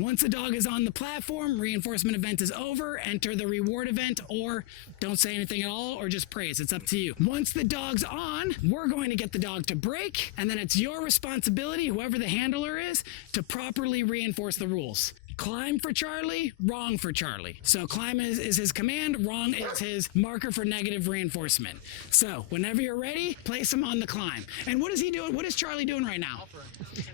Once the dog is on the platform, reinforcement event is over, enter the reward event, or don't say anything at all, or just praise. It's up to you. Once the dog's on, we're going to get the dog to break, and then it's your responsibility, whoever the handler is, to properly reinforce the rules. Climb for Charlie, wrong for Charlie. So climb is his command, wrong is his marker for negative reinforcement. So whenever you're ready, place him on the climb. And what is he doing? What is Charlie doing right now?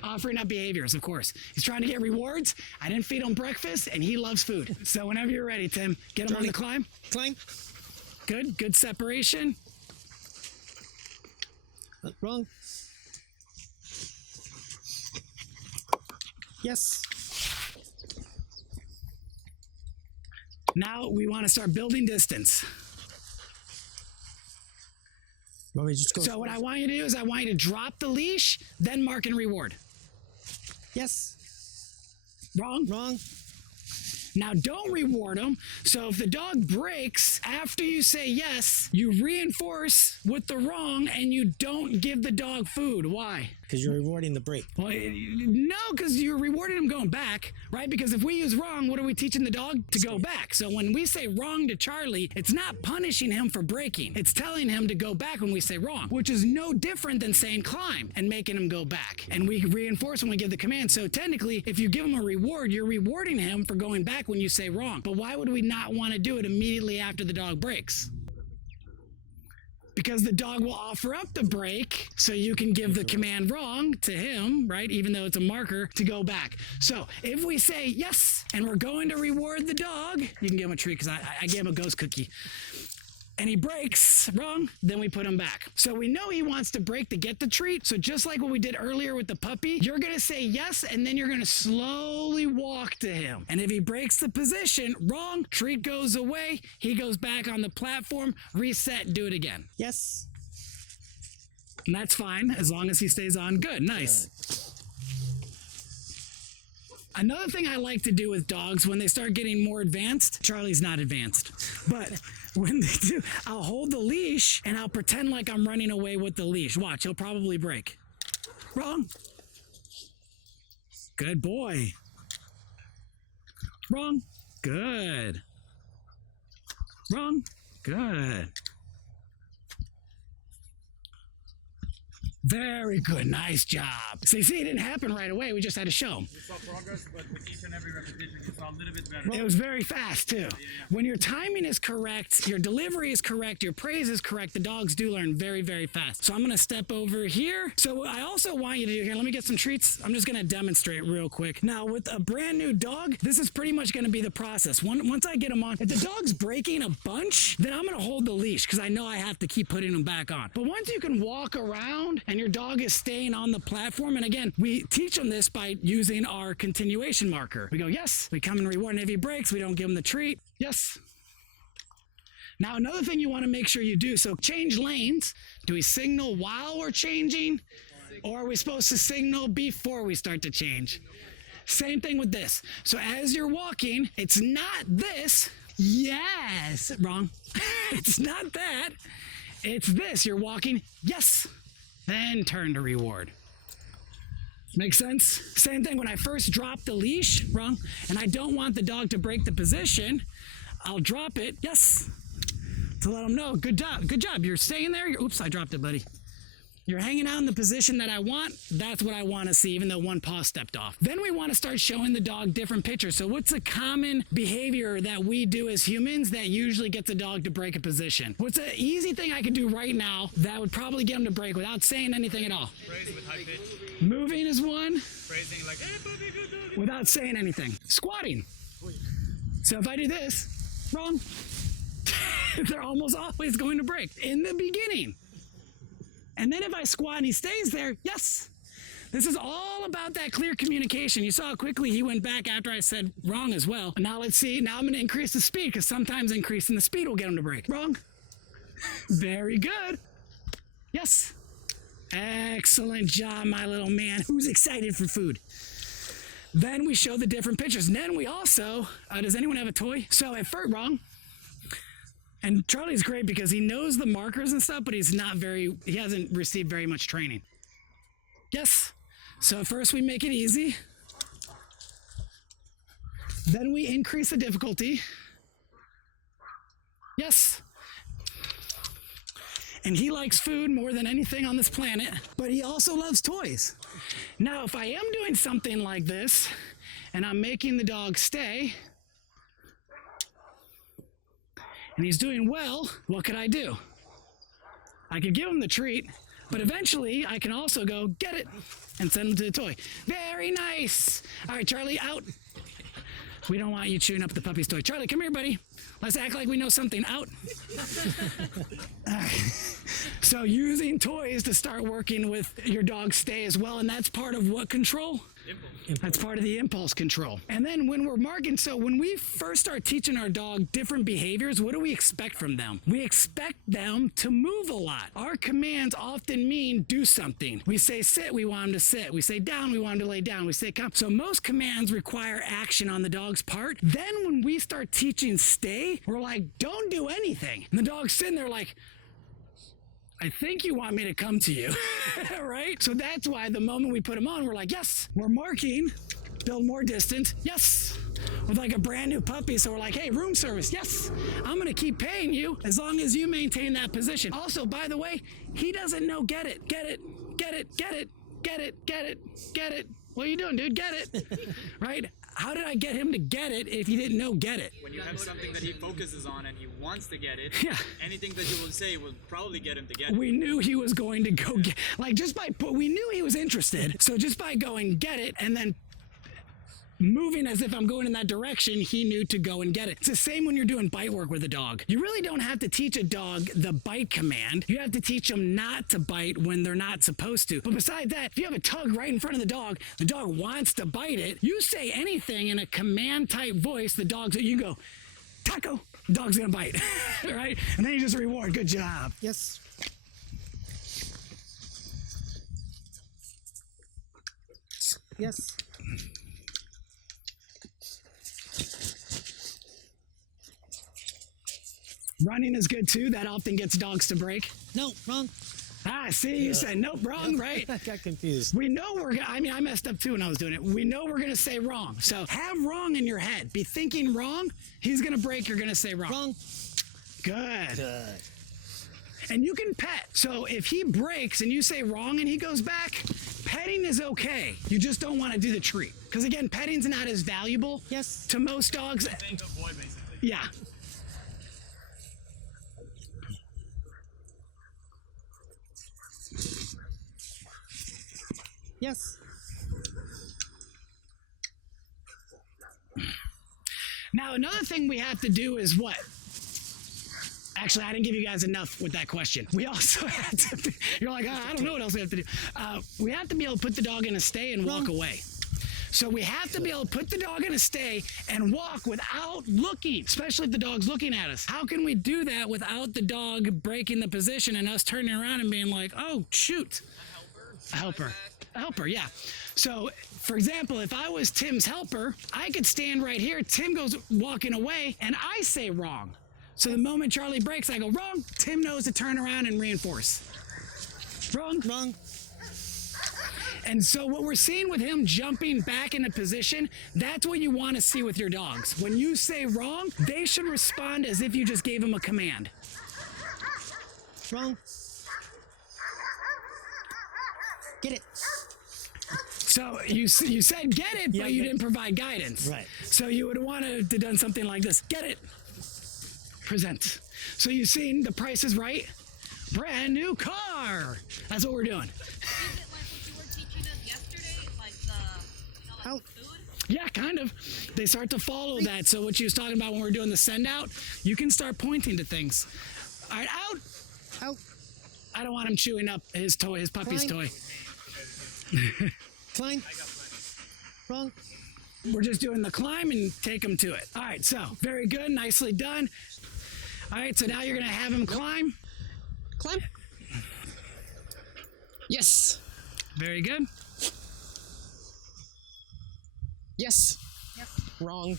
Offering up behaviors, of course. He's trying to get rewards. I didn't feed him breakfast, and he loves food. So whenever you're ready, Tim, get him Charlie, on the climb. Climb. Good separation. Wrong. Yes. Now we want to start building distance. So what I want you to do is I want you to drop the leash, then mark and reward. Yes. Wrong? Wrong. Now don't reward him. So if the dog breaks, after you say yes, you reinforce with the wrong and you don't give the dog food. Why? Because you're rewarding the break. Well, no, because you're rewarding him going back, right? Because if we use wrong, what are we teaching the dog? To go back. So when we say wrong to Charlie, it's not punishing him for breaking. It's telling him to go back when we say wrong, which is no different than saying climb and making him go back. And we reinforce when we give the command. So technically, if you give him a reward, you're rewarding him for going back when you say wrong. But why would we not want to do it immediately after the dog breaks? Because the dog will offer up the break, so you can give the command wrong to him, right? Even though it's a marker to go back. So if we say yes, and we're going to reward the dog, you can give him a treat because I gave him a ghost cookie. And he breaks wrong, then we put him back. So we know he wants to break to get the treat. So just like what we did earlier with the puppy, you're gonna say yes, and then you're gonna slowly walk to him. And if he breaks the position, wrong, treat goes away, he goes back on the platform, reset, do it again. Yes. And that's fine, as long as he stays on. Good, nice. Another thing I like to do with dogs when they start getting more advanced, Charlie's not advanced, but when they do, I'll hold the leash and I'll pretend like I'm running away with the leash. Watch, he'll probably break. Wrong. Good boy. Wrong. Good. Wrong. Good. Very good. Nice job. So you see, it didn't happen right away. We just had to show him. You saw progress, but with each and every repetition, you saw a little bit better. It was very fast, too. When your timing is correct, your delivery is correct, your praise is correct, the dogs do learn very, very fast. So I'm going to step over here. So I also want you to do here, let me get some treats. I'm just going to demonstrate real quick. Now, with a brand new dog, this is pretty much going to be the process. Once I get him on, if the dog's breaking a bunch, then I'm going to hold the leash because I know I have to keep putting him back on. But once you can walk around and your dog is staying on the platform, and again, we teach them this by using our continuation marker. We go, yes, we come and reward, and if he breaks, we don't give him the treat. Yes. Now, another thing you want to make sure you do, so change lanes. Do we signal while we're changing, or are we supposed to signal before we start to change? Same thing with this. So as you're walking, it's not this. Yes. Wrong. It's not that. It's this. You're walking. Yes. Then turn to reward. Make sense? Same thing when I first drop the leash, wrong, and I don't want the dog to break the position, I'll drop it, yes, to let them know, good job, you're staying there, oops, I dropped it, buddy. You're hanging out in the position that I want, that's what I want to see, even though one paw stepped off. Then we want to start showing the dog different pictures. So what's a common behavior that we do as humans that usually gets a dog to break a position? What's an easy thing I could do right now that would probably get him to break without saying anything at all? Praise with high pitch. Moving is one. Praising like, hey, puppy, good dog. Without saying anything. Squatting. So if I do this, wrong. They're almost always going to break in the beginning. And then if I squat and he stays there, yes. This is all about that clear communication. You saw how quickly he went back after I said wrong as well. Now let's see. Now I'm going to increase the speed because sometimes increasing the speed will get him to break. Wrong. Very good. Yes. Excellent job, my little man. Who's excited for food? Then we show the different pictures. And then we also, does anyone have a toy? So at first, wrong. And Charlie's great because he knows the markers and stuff, but he hasn't received very much training. Yes. So first we make it easy. Then we increase the difficulty. Yes. And he likes food more than anything on this planet, but he also loves toys. Now, if I am doing something like this, and I'm making the dog stay, and he's doing well, what could I do? I could give him the treat, but eventually I can also go, get it, and send him to the toy. Very nice. All right, Charlie, out. We don't want you chewing up the puppy's toy. Charlie, come here, buddy. Let's act like we know something. Out. So using toys to start working with your dog's stay as well, and that's part of what control? Impulse. That's part of the impulse control. And then when we're marking, so when we first start teaching our dog different behaviors, what do we expect from them? We expect them to move a lot. Our commands often mean do something. We say sit, we want him to sit. We say down, we want him to lay down. We say come. So most commands require action on the dog's part. Then when we start teaching stay, we're like, don't do anything. And the dog's sitting there like, I think you want me to come to you, right? So that's why the moment we put him on, we're like, yes, we're marking, build more distance, yes. With like a brand new puppy, so we're like, hey, room service, yes. I'm gonna keep paying you as long as you maintain that position. Also, by the way, he doesn't know get it, get it, get it, get it, get it, get it, get it. What are you doing, dude? Get it, right? How did I get him to get it if he didn't know get it? When you have something that he focuses on and he wants to get it, Yeah. anything that you will say will probably get him to get it. We knew he was going to go get, like just by, we knew he was interested. So just by going get it and then moving as if I'm going in that direction, he knew to go and get it. It's the same when you're doing bite work with a dog. You really don't have to teach a dog the bite command. You have to teach them not to bite when they're not supposed to. But besides that, if you have a tug right in front of the dog wants to bite it, you say anything in a command type voice, you go, taco, the dog's gonna bite, right? And then you just reward, good job. Yes. Yes. Running is good too. That often gets dogs to break. No, wrong. Ah, see, you said nope, wrong, right? I got confused. We know I messed up too when I was doing it. We know we're gonna say wrong. So have wrong in your head. Be thinking wrong. He's gonna break, you're gonna say wrong. Wrong. Good. Good. And you can pet. So if he breaks and you say wrong and he goes back, petting is okay. You just don't want to do the treat. Because again, petting's not as valuable Yes. to most dogs. Thing to avoid, basically. Yeah. Yes. Now, another thing we have to do is what? Actually, I didn't give you guys enough with that question. We also have to, you're like, I don't know what else we have to do. We have to be able to put the dog in a stay and walk away. So we have to be able to put the dog in a stay and walk without looking, especially if the dog's looking at us. How can we do that without the dog breaking the position and us turning around and being like, oh, shoot. A helper. A helper, yeah. So, for example, if I was Tim's helper, I could stand right here. Tim goes walking away, and I say wrong. So the moment Charlie breaks, I go wrong. Tim knows to turn around and reinforce. Wrong. Wrong. And so what we're seeing with him jumping back into position, that's what you want to see with your dogs. When you say wrong, they should respond as if you just gave them a command. Wrong. Get it. So you said get it, Yeah, but you yeah. didn't provide guidance. Right. So you would have wanted to done something like this. Get it. Present. So you've seen The Price is Right? Brand new car. That's what we're doing. Is it like what you were teaching us yesterday? Like the Out. food? Yeah, kind of. They start to follow that. So what you was talking about when we were doing the send out, you can start pointing to things. All right, out. Out. I don't want him chewing up his toy, his puppy's Fine. toy. Climb. Wrong. We're just doing the climb and take him to it. All right, so very good, nicely done. All right, so now you're gonna have him climb. Climb. Yes. Very good. Yes. Wrong.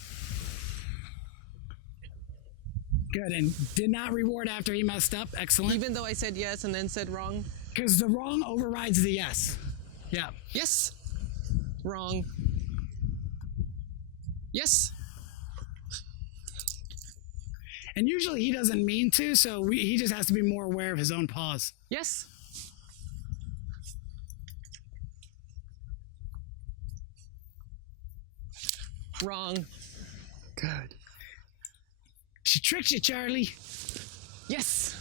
Good, and did not reward after he messed up. Excellent. Even though I said yes and then said wrong? Because the wrong overrides the yes. Yeah. Yes. Wrong. Yes. And usually he doesn't mean to, so he just has to be more aware of his own paws. Yes. Wrong. Good. She tricked you, Charlie. Yes.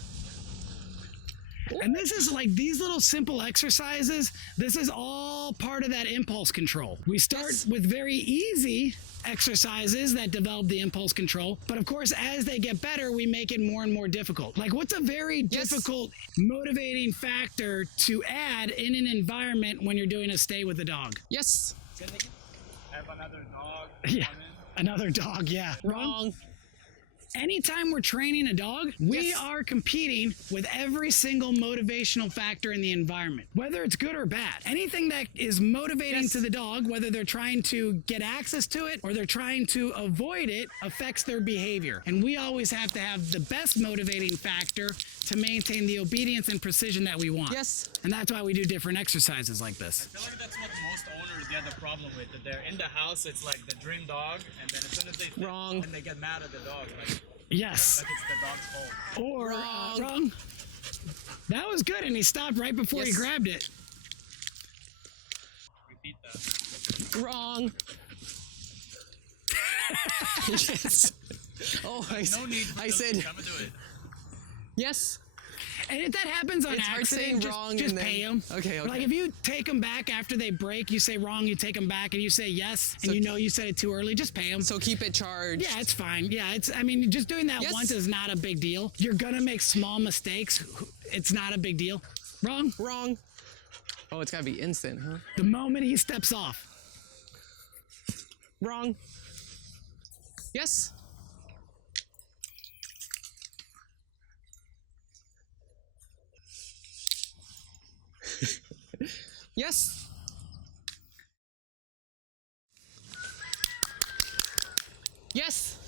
And this is like these little simple exercises. This is all part of that impulse control. We start with very easy exercises that develop the impulse control. But of course, as they get better, we make it more and more difficult. Like what's a very difficult motivating factor to add in an environment when you're doing a stay with a dog? Yes. Have another dog. Yeah. come in. Another dog, yeah. Wrong. Anytime we're training a dog, we are competing with every single motivational factor in the environment, whether it's good or bad. Anything that is motivating to the dog, whether they're trying to get access to it or they're trying to avoid it, affects their behavior. And we always have to have the best motivating factor to maintain the obedience and precision that we want. Yes. And that's why we do different exercises like this. I feel like that's what most owners get the problem with. That they're in the house, it's like the dream dog, and then as soon as they Wrong. and they get mad at the dog, like Yes. it's the dog's fault. Or Wrong. wrong. That was good, and he stopped right before he grabbed it. Repeat that. Wrong. Yes. Oh, No need. I said Come and do it. yes. And if that happens on It's hard saying accident, wrong just and then- pay them. Okay, okay. Like if you take them back after they break, you say wrong, you take them back, and you say yes, and So- you know you said it too early, just pay them. So keep it charged. Yeah, it's fine. Yeah, I mean, just doing that Yes. once is not a big deal. You're gonna make small mistakes. It's not a big deal. Wrong. Wrong. Oh, it's gotta be instant, huh? The moment he steps off. Wrong. Yes. Yes. Yes.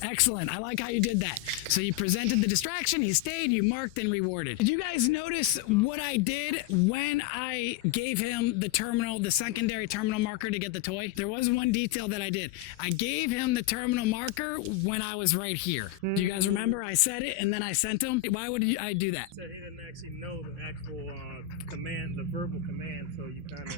Excellent. I like how you did that. So you presented the distraction, he stayed, you marked and rewarded. Did you guys notice what I did when I gave him the secondary terminal marker to get the toy? There was one detail that I did. I gave him the terminal marker when I was right here. Do you guys remember? I said it and then I sent him. Why would I do that? Said he didn't actually know the actual command, the verbal command, so you kind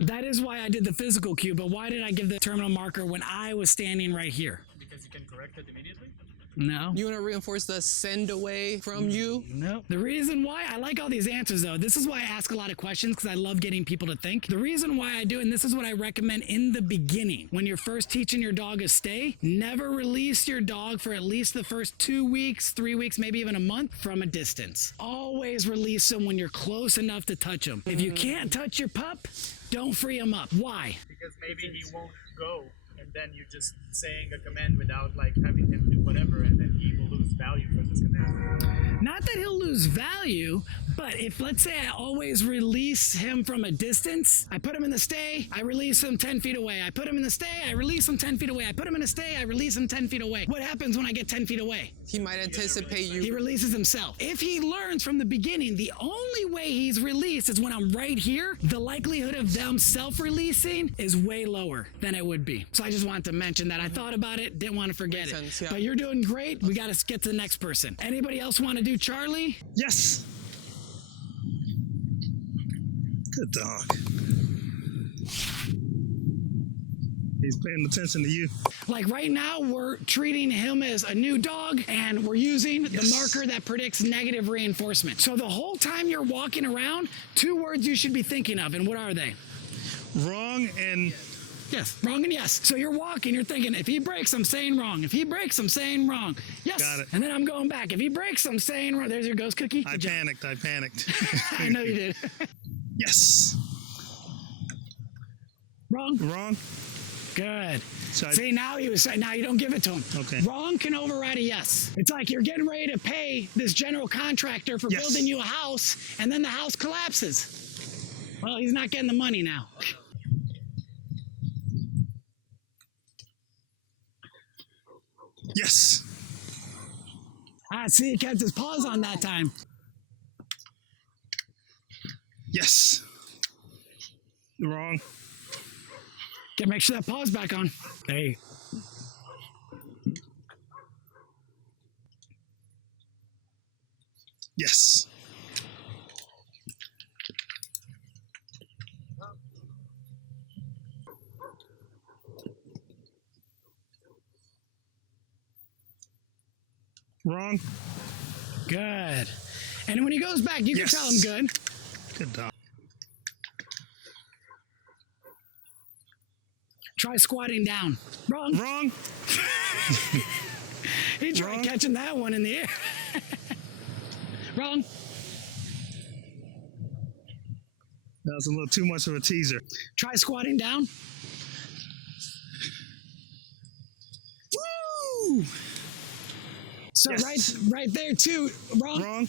of... That is why I did the physical cue, but why did I give the terminal marker when I was standing right here? Because you can correct it immediately. No. You want to reinforce the send away from you? No. The reason why I like all these answers though, this is why I ask a lot of questions because I love getting people to think. The reason why I do, and this is what I recommend in the beginning, when you're first teaching your dog a stay, never release your dog for at least the first 2 weeks, 3 weeks, maybe even a month from a distance. Always release them when you're close enough to touch them. If you can't touch your pup, don't free him up. Why? Because maybe he won't go, and then you're just saying a command without like having him do whatever, and then he will lose value from this command. Not that he'll lose value, but if let's say I always release him from a distance, I put him in the stay, I release him 10 feet away. I put him in the stay, I release him 10 feet away. I put him in a stay, I release him 10 feet away. What happens when I get 10 feet away? He might anticipate He you. releases himself. If he learns from the beginning, the only way he's released is when I'm right here, the likelihood of them self-releasing is way lower than it would be. So I just wanted to mention that. I thought about it, didn't want to forget Makes it. sense, yeah. But you're doing great. We got to get to the next person. Anybody else want to do Charlie? Yes! Good dog. He's paying attention to you. Like right now, we're treating him as a new dog and we're using the marker that predicts negative reinforcement. So the whole time you're walking around, 2 words you should be thinking of, and what are they? Wrong and... Yes, wrong and yes. So you're walking, you're thinking, if he breaks, I'm saying wrong. If he breaks, I'm saying wrong. Yes. Got it. And then I'm going back. If he breaks, I'm saying wrong. There's your ghost cookie. I Good job. panicked. I know you did. Yes! Wrong. Wrong? Good. So See, now you don't give it to him. Okay. Wrong can override a yes. It's like you're getting ready to pay this general contractor for Yes. building you a house, and then the house collapses. Well, he's not getting the money now. Yes! See, he kept his paws on that time. Yes! Wrong. Gotta make sure that paw's back on. Hey. Yes. Wrong. Good. And when he goes back, you Yes. can tell him good. Good dog. Try squatting down. Wrong. Wrong. He tried Wrong. catching that one in the air. Wrong. That was a little too much of a teaser. Try squatting down. Woo! So Yes. right there too. Wrong. Wrong.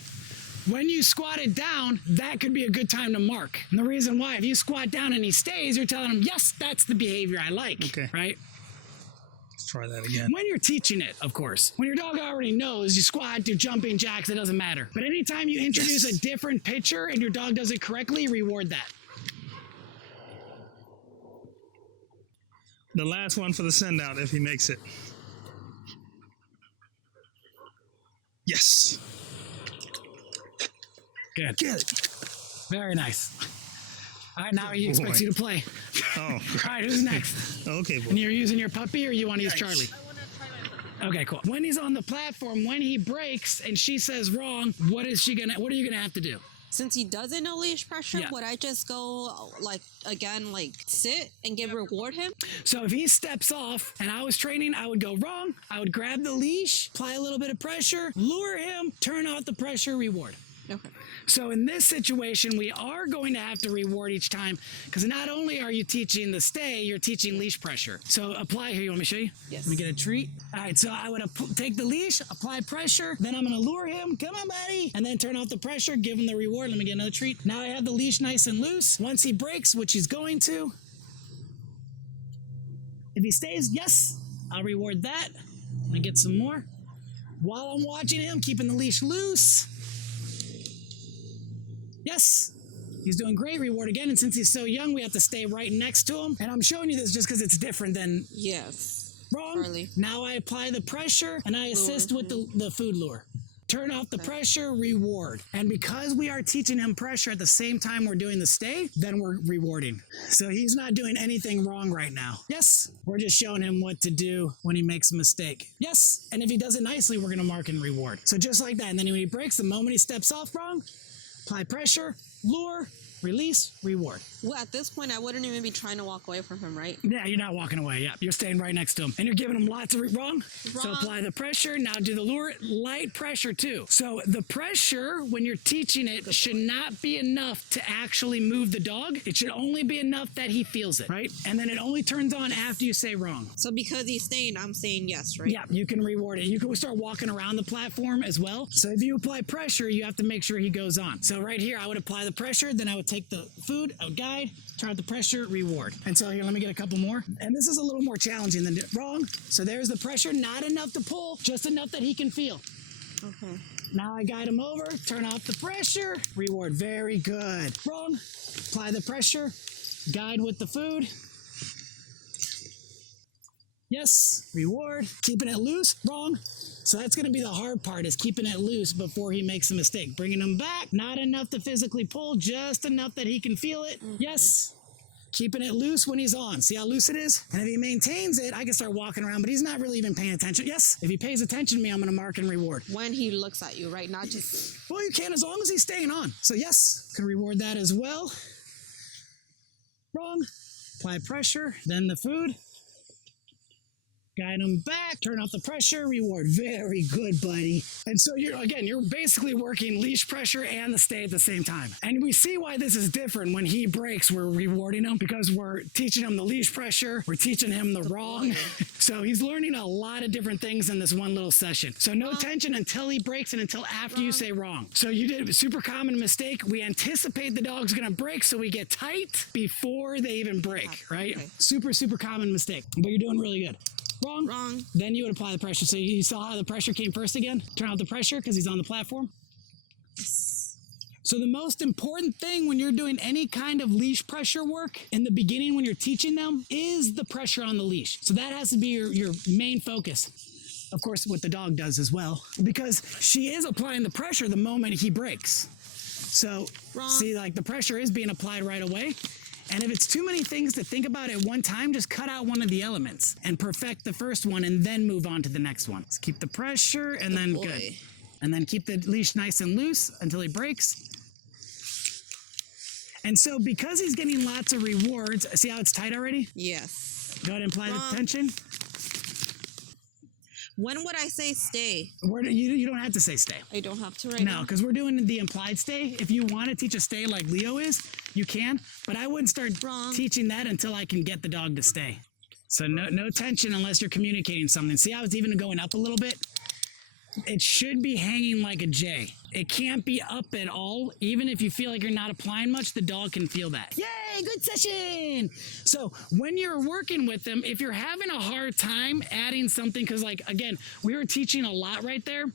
When you squat it down, that could be a good time to mark. And the reason why, if you squat down and he stays, you're telling him, yes, that's the behavior I like. Okay. Right? Let's try that again. When you're teaching it, of course. When your dog already knows, you squat, do jumping jacks, it doesn't matter. But anytime you introduce Yes. a different picture and your dog does it correctly, reward that. The last one for the send out if he makes it. Yes. Good. Get it. Very nice. All right, now he expects boy. you to play. Oh, All right, who's next? okay, boy. And you're using your puppy or you want to use Yes. Charlie? I want to try my Okay, cool. When he's on the platform, when he breaks and she says wrong, what are you gonna have to do? Since he doesn't know leash pressure, Yeah. would I just go like sit and reward him? So if he steps off and I was training, I would go wrong. I would grab the leash, apply a little bit of pressure, lure him, turn off the pressure, reward. Okay. So in this situation, we are going to have to reward each time because not only are you teaching the stay, you're teaching leash pressure. So apply here. You want me to show you? Yes. Let me get a treat. All right. So I would take the leash, apply pressure. Then I'm going to lure him. Come on, buddy. And then turn off the pressure. Give him the reward. Let me get another treat. Now I have the leash nice and loose. Once he breaks, which he's going to, if he stays, yes, I'll reward that. Let me get some more. While I'm watching him, keeping the leash loose. Yes, he's doing great. Reward again. And since he's so young, we have to stay right next to him. And I'm showing you this just because it's different than Yes. wrong. Charlie. Now I apply the pressure and I assist with the food lure. Turn off the pressure, reward. And because we are teaching him pressure at the same time we're doing the stay, then we're rewarding. So he's not doing anything wrong right now. Yes, we're just showing him what to do when he makes a mistake. Yes, and if he does it nicely, we're gonna mark and reward. So just like that. And then when he breaks, the moment he steps off wrong, apply pressure, lure, release, reward. Well, at this point, I wouldn't even be trying to walk away from him, right? Yeah, you're not walking away. Yeah, you're staying right next to him. And you're giving him lots of wrong. So Wrong. apply the pressure. Now do the lure. Light pressure too. So the pressure, when you're teaching it, should not be enough to actually move the dog. It should only be enough that he feels it, right? And then it only turns on after you say wrong. So because he's staying, I'm saying yes, right? Yeah, you can reward it. You can start walking around the platform as well. So if you apply pressure, you have to make sure he goes on. So right here, I would apply the pressure, then I would take the food, I would guide, turn out the pressure, reward. And so here, let me get a couple more. And this is a little more challenging than wrong. So there's the pressure, not enough to pull, just enough that he can feel. Okay. Now I guide him over, turn off the pressure, reward. Very good. Wrong. Apply the pressure, guide with the food. Yes, reward. Keeping it loose, wrong. So that's going to be the hard part, is keeping it loose before he makes a mistake. Bringing him back, not enough to physically pull, just enough that he can feel it. Yes. Keeping it loose when he's on. See how loose it is? And if he maintains it, I can start walking around, but he's not really even paying attention. Yes. If he pays attention to me, I'm going to mark and reward. When he looks at you, right? Not just... Well, you can as long as he's staying on. So yes, can reward that as well. Wrong. Apply pressure, then the food. Guide him back, turn off the pressure, reward. Very good, buddy. And so you're basically working leash pressure and the stay at the same time. And we see why this is different. When he breaks, we're rewarding him because we're teaching him the leash pressure. We're teaching him the wrong. So he's learning a lot of different things in this one little session. So no tension until he breaks and until after you say wrong. So you did a super common mistake. We anticipate the dog's gonna break, so we get tight before they even break, right? Okay. Super, super common mistake, but you're doing really good. Wrong. Wrong. Then you would apply the pressure. So you saw how the pressure came first again? Turn out the pressure because he's on the platform. So the most important thing when you're doing any kind of leash pressure work in the beginning when you're teaching them is the pressure on the leash. So that has to be your main focus. of course, what the dog does as well, because she is applying the pressure the moment he breaks. So, see, like the pressure is being applied right away. And if it's too many things to think about at one time, just cut out one of the elements and perfect the first one and then move on to the next one. Just keep the pressure and then good. And then keep the leash nice and loose until he breaks. And so because he's getting lots of rewards, see how it's tight already? Yes. Go ahead and apply the tension. When would I say stay? You don't have to say stay. I don't have to right now. No, because we're doing the implied stay. If you want to teach a stay like Leo is, you can, but I wouldn't start teaching that until I can get the dog to stay. So no tension unless you're communicating something. See how it's even going up a little bit? It should be hanging like a J. It can't be up at all. Even if you feel like you're not applying much, the dog can feel that. Yay, good session. So when you're working with them, if you're having a hard time adding something, because like, again, we were teaching a lot right there.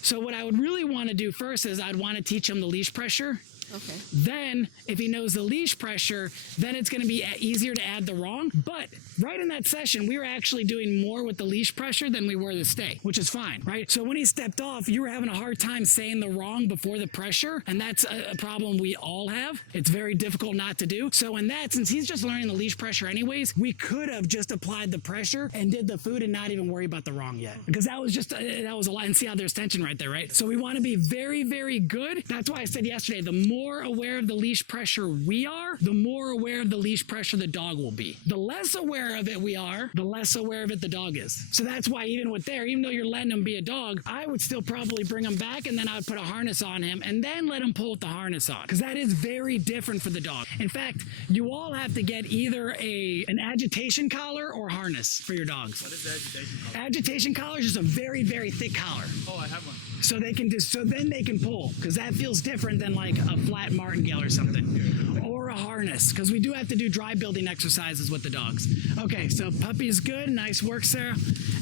So what I would really want to do first is I'd want to teach him the leash pressure. Okay. Then, if he knows the leash pressure, then it's going to be easier to add the wrong. But right in that session, we were actually doing more with the leash pressure than we were the stay, which is fine, right? So when he stepped off, you were having a hard time saying the wrong before the pressure, and that's a problem we all have. It's very difficult not to do. So in that, since he's just learning the leash pressure anyways, we could have just applied the pressure and did the food and not even worry about the wrong yet. Because that was just, that was a lot. And see how there's tension right there, right? So we want to be very, very good. That's why I said yesterday, the more aware of the leash pressure we are, the more aware of the leash pressure the dog will be. The less aware of it we are, the less aware of it the dog is. So that's why even with there, even though you're letting him be a dog, I would still probably bring him back and then I would put a harness on him and then let him pull with the harness on. Because that is very different for the dog. In fact, you all have to get either an agitation collar or harness for your dogs. What is the agitation collar? Agitation collar is just a very, very thick collar. Oh, I have one. So they can so then they can pull, because that feels different than like a flat martingale or something, or a harness, because we do have to do dry building exercises with the dogs. Okay, so puppy's good, nice work, Sarah.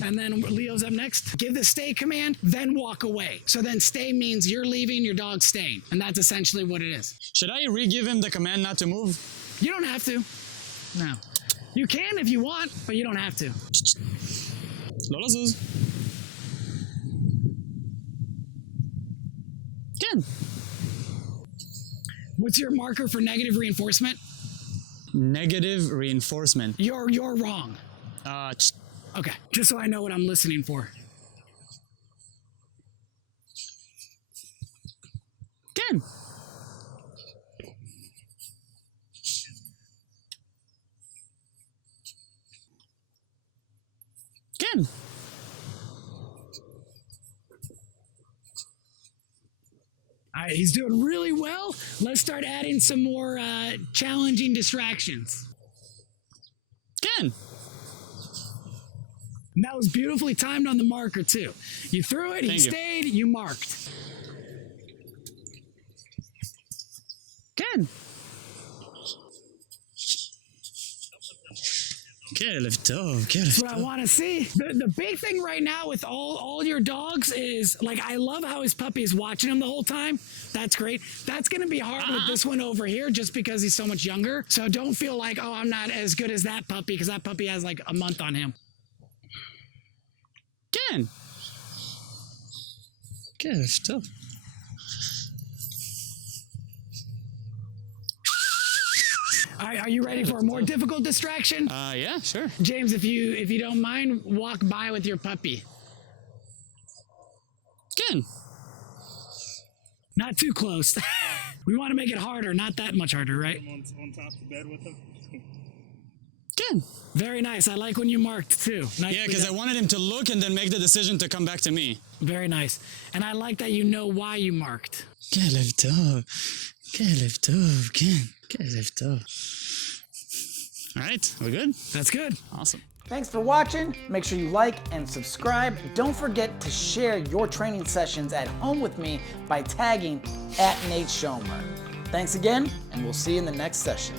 And then Leo's up next. Give the stay command, then walk away. So then stay means you're leaving, your dog's staying, and that's essentially what it is. Should I re-give him the command not to move? You don't have to. No. You can if you want, but you don't have to. Lola Zuz. Good. What's your marker for negative reinforcement? Negative reinforcement. You're wrong. Okay. Just so I know what I'm listening for. Good. Good. All right, he's doing really well. Let's start adding some more challenging distractions. Good. And that was beautifully timed on the marker too. You threw it, he stayed, you marked. Good. That's what I want to see. The big thing right now with all your dogs is, like, I love how his puppy is watching him the whole time. That's great. That's going to be hard with this one over here just because he's so much younger. So don't feel like, oh, I'm not as good as that puppy, because that puppy has like a month on him. Good. Good stuff. All right, are you ready for a more difficult distraction? Yeah, sure. James, if you don't mind, walk by with your puppy. Good. Not too close. We want to make it harder, not that much harder, right? On top of the bed with him. Good. Very nice. I like when you marked too. Yeah, because I wanted him to look and then make the decision to come back to me. Very nice. And I like that you know why you marked. Quelle top. Quelle top. Quelle top. All right, we're good? That's good. Awesome. Thanks for watching. Make sure you like and subscribe. Don't forget to share your training sessions at home with me by tagging @NateSchomer. Thanks again, and we'll see you in the next session.